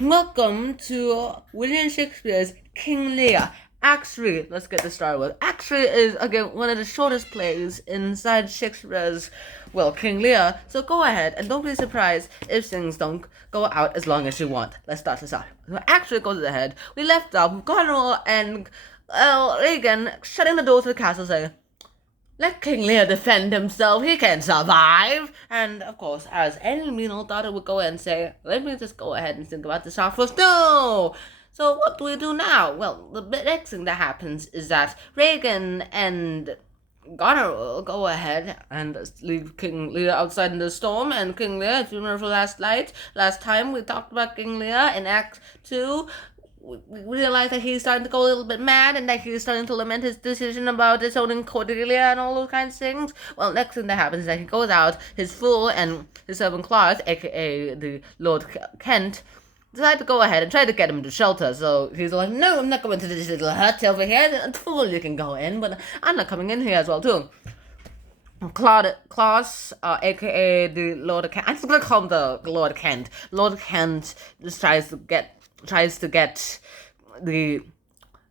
Welcome to William Shakespeare's King Lear. Act 3, let's get this started with. Act 3 is, again, one of the shortest plays inside Shakespeare's, King Lear. So go ahead and don't be surprised if things don't go out as long as you want. Let's start this out. So Act 3 goes ahead. We left off with Goneril and Regan shutting the door to the castle saying, "Let King Lear defend himself, he can survive." And of course, as any mean daughter would go and say, "Let me just go ahead and think about this out first." No! So what do we do now? Well, the next thing that happens is that Regan and Goneril go ahead and leave King Lear outside in the storm. And King Lear, if you remember last time we talked about King Lear in Act 2, we realize that he's starting to go a little bit mad and that he's starting to lament his decision about disowning Cordelia and all those kinds of things. Well, next thing that happens is that he goes out, his fool and his servant Claus, aka the Lord Kent, decide to go ahead and try to get him to shelter. So he's like, "No, I'm not going to this little hut over here. The fool, you can go in, but I'm not coming in here as well too." Claus, aka the Lord Kent, I'm just gonna call him the Lord Kent. Lord Kent just tries to get the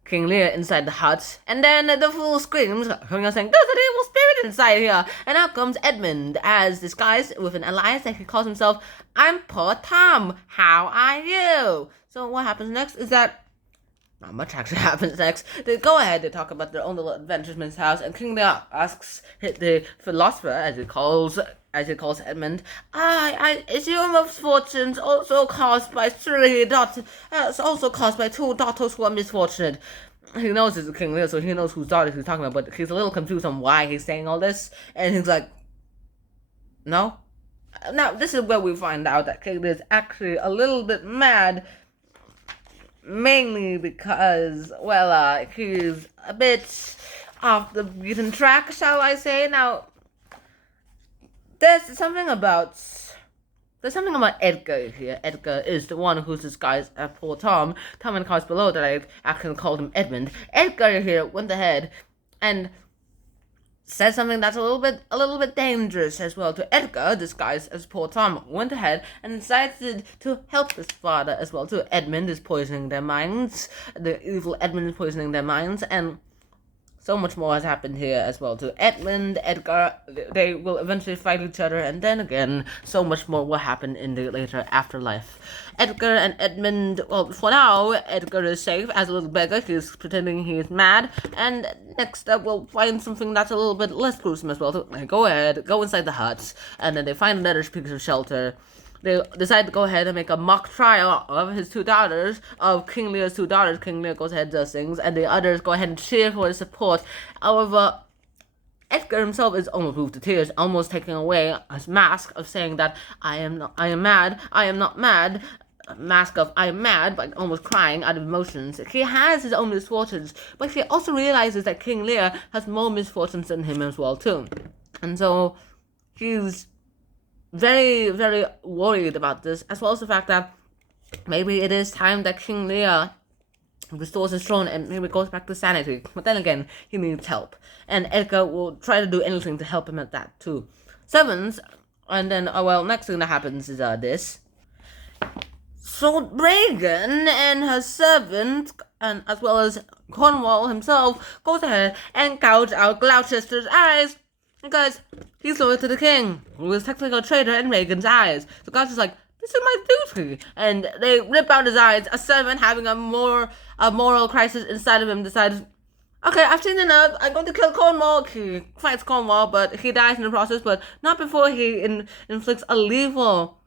King Lear inside the hut, and then the fool screams, coming out saying, "There's an evil spirit inside here!" And out comes Edmund, as disguised with an alliance that he calls himself, "I'm poor Tom, how are you?" So what happens next is that not much actually happens next. They go ahead, they talk about their own little adventures in his house, and King Lear asks the philosopher, as he calls Edmund, is your misfortunes also caused by also caused by two daughters who are misfortunate?" He knows it's King Lear, so he knows whose daughter he's talking about, but he's a little confused on why he's saying all this, and he's like, "No." Now, this is where we find out that King Lear is actually a little bit mad, mainly because, he's a bit off the beaten track, shall I say. Now, there's something about Edgar here. Edgar is the one who's disguised as poor Tom. Tom in the cards below that I actually called him Edmund. Edgar here went ahead and said something that's a little bit dangerous as well to Edgar, disguised as poor Tom. Went ahead and decided to help his father as well too. Edmund is poisoning their minds. The evil Edmund is poisoning their minds, and so much more has happened here as well too. Edmund, Edgar, they will eventually fight each other, and then again, so much more will happen in the later afterlife. Edgar and Edmund, well, for now, Edgar is safe as a little beggar. He's pretending he's mad, and next up, we'll find something that's a little bit less gruesome as well too. Go ahead, go inside the hut, and then they find another piece of shelter. They decide to go ahead and make a mock trial of his two daughters, of King Lear's two daughters. King Lear goes ahead and does things, and the others go ahead and cheer for his support. However, Edgar himself is almost moved to tears, almost taking away his mask of saying that I am mad, I am not mad. Mask of "I am mad," but almost crying out of emotions. He has his own misfortunes, but he also realizes that King Lear has more misfortunes than him as well too, and so he's very, very worried about this, as well as the fact that maybe it is time that King Lear restores his throne and maybe goes back to sanity. But then again, he needs help, and Edgar will try to do anything to help him at that too. Sevens, and then next thing that happens is this. So Regan and her servant, and as well as Cornwall himself, goes ahead and gouge out Gloucester's eyes, because he's loyal to the king, who is technically a traitor in Regan's eyes. So Gloucester's like, "This is my duty," and they rip out his eyes. A servant having a moral crisis inside of him decides, "Okay, I've seen enough. I'm going to kill Cornwall." He fights Cornwall, but he dies in the process. But not before he inflicts a lethal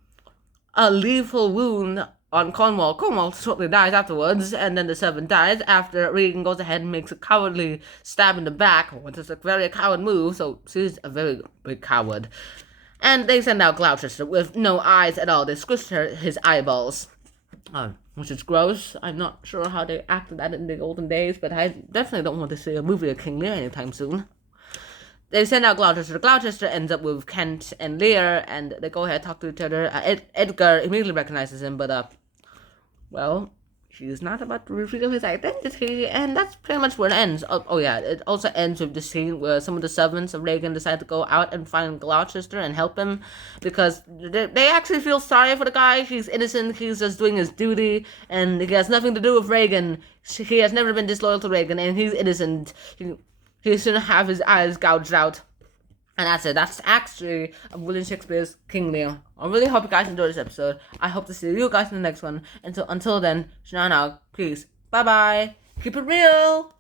wound on Cornwall. Cornwall shortly dies afterwards, and then the servant dies after Regan goes ahead and makes a cowardly stab in the back, which is a very coward move, so she's a very big coward. And they send out Gloucester with no eyes at all. They squish his eyeballs, which is gross. I'm not sure how they acted that in the olden days, but I definitely don't want to see a movie of King Lear anytime soon. They send out Gloucester. Gloucester ends up with Kent and Lear, and they go ahead and talk to each other. Edgar immediately recognizes him, but he's not about to reveal his identity, and that's pretty much where it ends. Oh yeah, it also ends with the scene where some of the servants of Reagan decide to go out and find Gloucester and help him, because they actually feel sorry for the guy. He's innocent, he's just doing his duty, and he has nothing to do with Reagan. He has never been disloyal to Reagan, and he's innocent. He shouldn't have his eyes gouged out. And that's it. That's actually William Shakespeare's King Lear. I really hope you guys enjoyed this episode. I hope to see you guys in the next one. Until then, Shanana, peace. Bye bye. Keep it real.